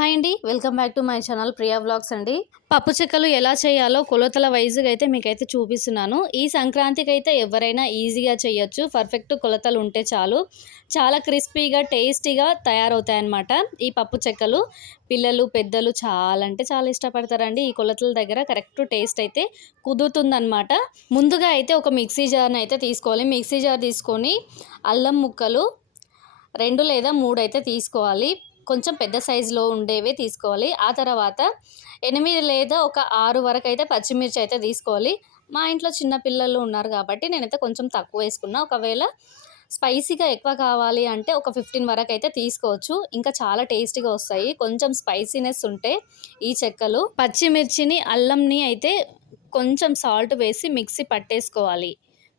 Hi అండి. Welcome back to my channel Priya vlogs అండి. పప్పు చెక్కలు ఎలా చేయాలో కొలతల వైజ్గా అయితే మీకైతే చూపిస్తున్నాను. ఈ సంక్రాంతికి అయితే ఎవరైనా ఈజీగా చేయొచ్చు. పర్ఫెక్ట్ కొలతలు ఉంటే చాలు. చాలా క్రిస్పీగా టేస్టీగా తయారవుతాయన్నమాట ఈ పప్పు చెక్కలు. పిల్లలు పెద్దలు చాలా అంటే చాలా ఇష్టపడతారండి. ఈ కొలతల దగ్గర కరెక్ట్ టేస్ట్ అయితే కుదురుతుందన్నమాట. ముందుగా అయితే ఒక మిక్సీ జార్ని అయితే తీసుకోవాలి. మిక్సీ జార్ తీసుకొని అల్లం ముక్కలు రెండు లేదా మూడు అయితే తీసుకోవాలి. కొంచెం పెద్ద సైజులో ఉండేవే తీసుకోవాలి. ఆ తర్వాత ఎనిమిది లేదా ఒక ఆరు వరకు అయితే పచ్చిమిర్చి అయితే తీసుకోవాలి. మా ఇంట్లో చిన్న పిల్లలు ఉన్నారు కాబట్టి నేనైతే కొంచెం తక్కువ వేసుకున్నా. ఒకవేళ స్పైసీగా ఎక్కువ కావాలి అంటే ఒక ఫిఫ్టీన్ వరకు అయితే తీసుకోవచ్చు. ఇంకా చాలా టేస్టీగా వస్తాయి. కొంచెం స్పైసీనెస్ ఉంటే ఈ చెక్కలు. పచ్చిమిర్చిని అల్లంని అయితే కొంచెం సాల్ట్ వేసి మిక్సీ పట్టేసుకోవాలి.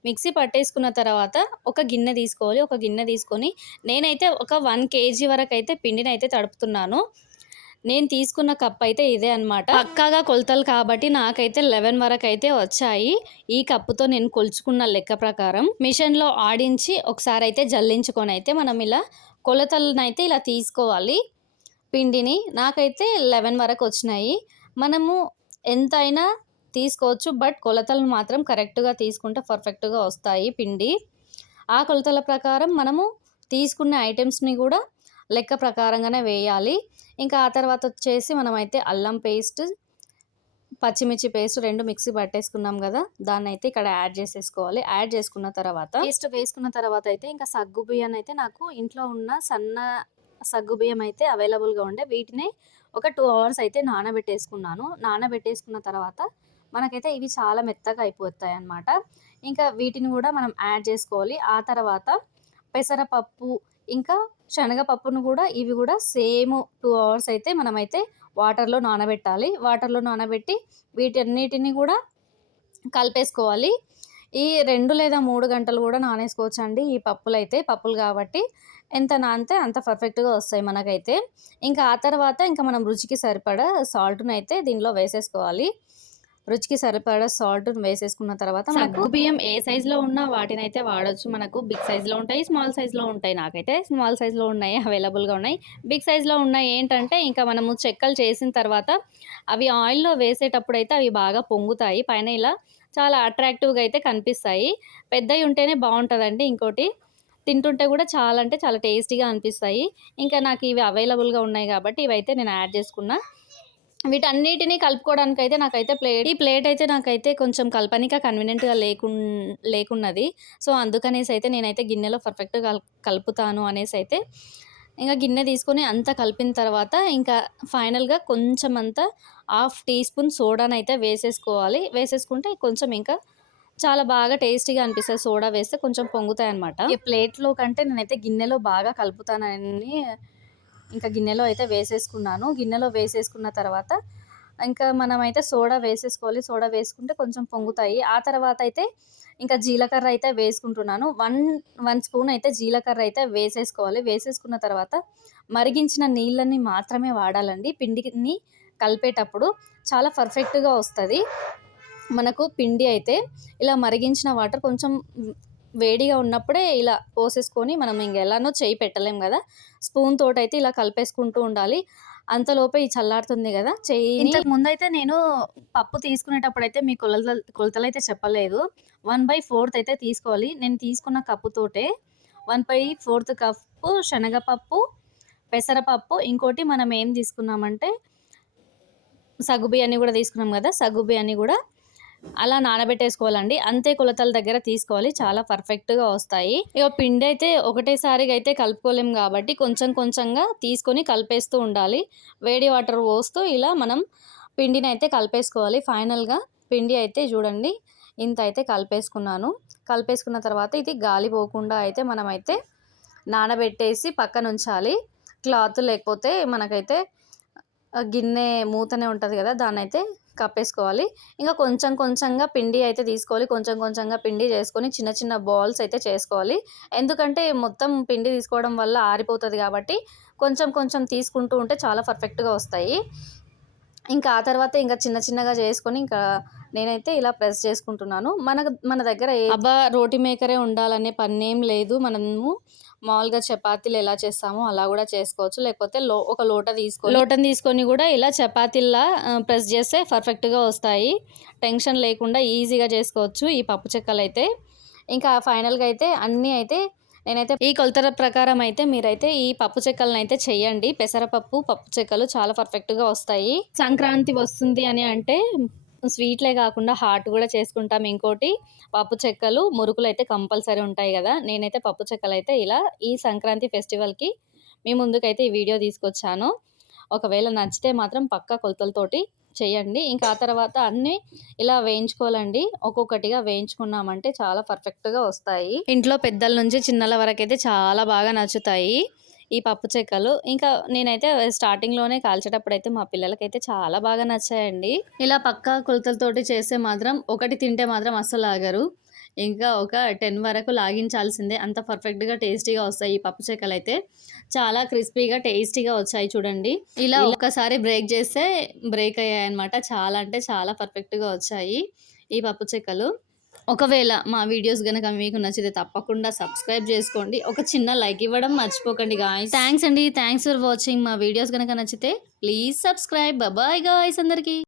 మిక్సీ పట్టేసుకున్న తర్వాత ఒక గిన్నె తీసుకోవాలి. ఒక గిన్నె తీసుకొని నేనైతే ఒక వన్ కేజీ వరకు అయితే పిండిని అయితే తడుపుతున్నాను. నేను తీసుకున్న కప్ అయితే ఇదే అనమాట పక్కాగా కొలతలు కాబట్టి నాకైతే లెవెన్ వరకు అయితే వచ్చాయి. ఈ కప్పుతో నేను కొలుచుకున్న లెక్క ప్రకారం మిషన్లో ఆడించి ఒకసారి అయితే జల్లించుకొని అయితే మనం ఇలా కొలతలనైతే అయితే ఇలా తీసుకోవాలి పిండిని. నాకైతే లెవెన్ వరకు వచ్చినాయి. మనము ఎంతైనా తీసుకోవచ్చు బట్ కొలతలు మాత్రం కరెక్ట్గా తీసుకుంటే పర్ఫెక్ట్గా వస్తాయి పిండి. ఆ కొలతల ప్రకారం మనము తీసుకున్న ఐటమ్స్ని కూడా లెక్క ప్రకారంగానే వేయాలి. ఇంకా ఆ తర్వాత వచ్చేసి మనమైతే అల్లం పేస్ట్ పచ్చిమిర్చి పేస్ట్ రెండు మిక్సీ పట్టేసుకున్నాం కదా దాన్ని అయితే ఇక్కడ యాడ్ చేసేసుకోవాలి. యాడ్ చేసుకున్న తర్వాత పేస్ట్ వేసుకున్న తర్వాత అయితే ఇంకా సగ్గు బియ్యం అయితే నాకు ఇంట్లో ఉన్న సన్న సగ్గు బియ్యం అయితే అవైలబుల్గా ఉండే వీటిని ఒక టూ అవర్స్ అయితే నానబెట్టేసుకున్నాను. నానబెట్టేసుకున్న తర్వాత మనకైతే ఇవి చాలా మెత్తగా అయిపోతాయి అన్నమాట ఇంకా వీటిని కూడా మనం యాడ్ చేసుకోవాలి. ఆ తర్వాత పెసరపప్పు ఇంకా శనగపప్పును కూడా ఇవి కూడా సేమ్ టూ అవర్స్ అయితే మనమైతే వాటర్లో నానబెట్టాలి. వాటర్లో నానబెట్టి వీటన్నిటిని కూడా కలిపేసుకోవాలి. ఈ రెండు లేదా మూడు గంటలు కూడా నానేసుకోవచ్చు అండి ఈ పప్పులు అయితే పప్పులు కాబట్టి. ఎంత నానితే అంత పర్ఫెక్ట్గా వస్తాయి మనకైతే. ఇంకా ఆ తర్వాత ఇంకా మనం రుచికి సరిపడా సాల్ట్ను అయితే దీనిలో వేసేసుకోవాలి. రుచికి సరిపడా సాల్ట్ వేసేసుకున్న తర్వాత మనకు బియ్యం ఏ సైజులో ఉన్నా వాటిని అయితే వాడచ్చు. మనకు బిగ్ సైజులో ఉంటాయి స్మాల్ సైజులో ఉంటాయి. నాకైతే స్మాల్ సైజులో ఉన్నాయి అవైలబుల్గా ఉన్నాయి. బిగ్ సైజులో ఉన్నాయి ఏంటంటే ఇంకా మనము చెక్కలు చేసిన తర్వాత అవి ఆయిల్లో వేసేటప్పుడు అయితే అవి బాగా పొంగుతాయి. పైన ఇలా చాలా అట్రాక్టివ్గా అయితే కనిపిస్తాయి. పెద్దవి ఉంటేనే బాగుంటుందండి. ఇంకోటి తింటుంటే కూడా చాలా అంటే చాలా టేస్టీగా అనిపిస్తాయి. ఇంకా నాకు ఇవి అవైలబుల్గా ఉన్నాయి కాబట్టి ఇవైతే నేను యాడ్ చేసుకున్నా. వీటన్నిటిని కలుపుకోవడానికి అయితే నాకైతే ప్లేట్ ఈ ప్లేట్ అయితే నాకైతే కొంచెం కల్పనిగా కన్వీనియంట్గా లేకు లేకున్నది. సో అందుకనేసి అయితే నేనైతే గిన్నెలో పర్ఫెక్ట్గా కల్ కలుపుతాను అనేసి అయితే ఇంకా గిన్నె తీసుకొని అంతా కలిపిన తర్వాత ఇంకా ఫైనల్గా కొంచెం అంతా హాఫ్ టీ స్పూన్ సోడాని అయితే వేసేసుకోవాలి. వేసేసుకుంటే కొంచెం ఇంకా చాలా బాగా టేస్టీగా అనిపిస్తుంది. సోడా వేస్తే కొంచెం పొంగుతాయి అనమాట ఈ ప్లేట్లో కంటే నేనైతే గిన్నెలో బాగా కలుపుతానని ఇంకా గిన్నెలో అయితే వేసేసుకున్నాను. గిన్నెలో వేసేసుకున్న తర్వాత ఇంకా మనమైతే సోడా వేసేసుకోవాలి. సోడా వేసుకుంటే కొంచెం పొంగుతాయి. ఆ తర్వాత అయితే ఇంకా జీలకర్ర అయితే వేసుకుంటున్నాను. వన్ వన్ స్పూన్ అయితే జీలకర్ర అయితే వేసేసుకోవాలి. వేసేసుకున్న తర్వాత మరిగించిన నీళ్ళని మాత్రమే వాడాలండి. పిండిని కలిపేటప్పుడు చాలా పర్ఫెక్ట్గా వస్తుంది. మనకు పిండి అయితే ఇలా మరిగించిన వాటర్ కొంచెం వేడిగా ఉన్నప్పుడే ఇలా పోసేసుకొని మనం ఇంక ఎలానో చేయి పెట్టలేం కదా. స్పూన్ తోటైతే అయితే ఇలా కలిపేసుకుంటూ ఉండాలి. అంతలోపే ఈ చల్లారుతుంది కదా. చెయ్యి ఇంతకు ముందైతే నేను పప్పు తీసుకునేటప్పుడు అయితే మీ కొలత కొలతలు అయితే చెప్పలేదు. వన్ బై ఫోర్త్ అయితే తీసుకోవాలి. నేను తీసుకున్న కప్పుతోటే వన్ బై ఫోర్త్ కప్పు శనగపప్పు పెసరపప్పు ఇంకోటి మనం ఏం తీసుకున్నామంటే సగ్గు బియ్యాన్ని కూడా తీసుకున్నాం కదా. సగ్గు బియ్యాన్ని కూడా అలా నానబెట్టేసుకోవాలండి. అంతే కొలతల దగ్గర తీసుకోవాలి. చాలా పర్ఫెక్ట్గా వస్తాయి. ఇక పిండి అయితే ఒకటేసారిగా అయితే కలుపుకోలేం కాబట్టి కొంచెం కొంచెంగా తీసుకొని కలిపేస్తూ ఉండాలి. వేడి వాటర్ పోస్తూ ఇలా మనం పిండిని అయితే కలిపేసుకోవాలి. ఫైనల్గా పిండి అయితే చూడండి. ఇంత అయితే కలిపేసుకున్నాను. కలిపేసుకున్న తర్వాత ఇది గాలి పోకుండా అయితే మనమైతే నానబెట్టేసి పక్కన ఉంచాలి క్లాత్ లేకపోతే మనకైతే గిన్నె మూతనే ఉంటుంది కదా దాన్ని అయితే కప్పేసుకోవాలి. ఇంకా కొంచెం కొంచెంగా పిండి అయితే తీసుకోవాలి. కొంచెం కొంచెంగా పిండి చేసుకొని చిన్న చిన్న బాల్స్ అయితే చేసుకోవాలి. ఎందుకంటే మొత్తం పిండి తీసుకోవడం వల్ల ఆరిపోతుంది కాబట్టి కొంచెం కొంచెం తీసుకుంటూ ఉంటే చాలా పర్ఫెక్ట్గా వస్తాయి. ఇంకా ఆ తర్వాత ఇంకా చిన్న చిన్నగా చేసుకొని ఇంకా నేనైతే ఇలా ప్రెస్ చేసుకుంటున్నాను. మన మన దగ్గర అబ్బా రోటీ మేకరే ఉండాలనే పని ఏం లేదు. మనము మామూలుగా చపాతీలు ఎలా చేస్తామో అలా కూడా చేసుకోవచ్చు. లేకపోతే లో ఒక లోట తీసుకొని లోటని తీసుకొని కూడా ఇలా చపాతీల్లా ఆ, ప్రెస్ చేస్తే పర్ఫెక్ట్గా వస్తాయి. టెన్షన్ లేకుండా ఈజీగా చేసుకోవచ్చు ఈ పప్పు చెక్కలు అయితే ఇంకా ఫైనల్గా అయితే అన్నీ అయితే నేనైతే ఈ కొలతల ప్రకారం అయితే మీరైతే ఈ పప్పు చెక్కలను అయితే చెయ్యండి. పెసరపప్పు పప్పు చెక్కలు చాలా పర్ఫెక్ట్గా వస్తాయి. సంక్రాంతి వస్తుంది అని అంటే స్వీట్లే కాకుండా హాట్ కూడా చేసుకుంటాం ఇంకోటి పప్పు చెక్కలు మురుకులు అయితే కంపల్సరీ ఉంటాయి కదా. నేనైతే పప్పు చెక్కలు అయితే ఇలా ఈ సంక్రాంతి ఫెస్టివల్కి మీ ముందుకైతే ఈ వీడియో తీసుకొచ్చాను. ఒకవేళ నచ్చితే మాత్రం పక్కా కొలతలతోటి చేయండి. ఇంకా ఆ తర్వాత అన్నీ ఇలా వేయించుకోవాలండి. ఒక్కొక్కటిగా వేయించుకున్నామంటే చాలా పర్ఫెక్ట్గా వస్తాయి. ఇంట్లో పెద్దల నుంచి చిన్నల వరకు అయితే చాలా బాగా నచ్చుతాయి. ఈ పప్పు చెక్కలు. ఇంకా నేనైతే స్టార్టింగ్లోనే కాల్చేటప్పుడు అయితే మా పిల్లలకైతే చాలా బాగా నచ్చాయండి. ఇలా పక్కా కొలతలతోటి చేస్తే మాత్రం ఒకటి తింటే మాత్రం అస్సలు ఆగరు. ఇంకా ఒక టెన్ వరకు లాగించాల్సిందే. అంత పర్ఫెక్ట్గా టేస్టీగా వస్తాయి ఈ పప్పు చెక్కలు అయితే చాలా క్రిస్పీగా టేస్టీగా వచ్చాయి చూడండి. ఇలా ఒక్కసారి బ్రేక్ చేస్తే బ్రేక్ అయ్యాయి అనమాట చాలా అంటే చాలా పర్ఫెక్ట్గా వచ్చాయి ఈ పప్పు చెక్కలు. ఒకవేళ మా వీడియోస్ కనుక మీకు నచ్చితే తప్పకుండా సబ్స్క్రైబ్ చేసుకోండి. ఒక చిన్న లైక్ ఇవ్వడం మర్చిపోకండి గాయస్ థ్యాంక్స్ అండి. థ్యాంక్స్ ఫర్ వాచింగ్ మా వీడియోస్ కనుక నచ్చితే ప్లీజ్ సబ్స్క్రైబ్ బాయ్ గాయస్ అందరికీ.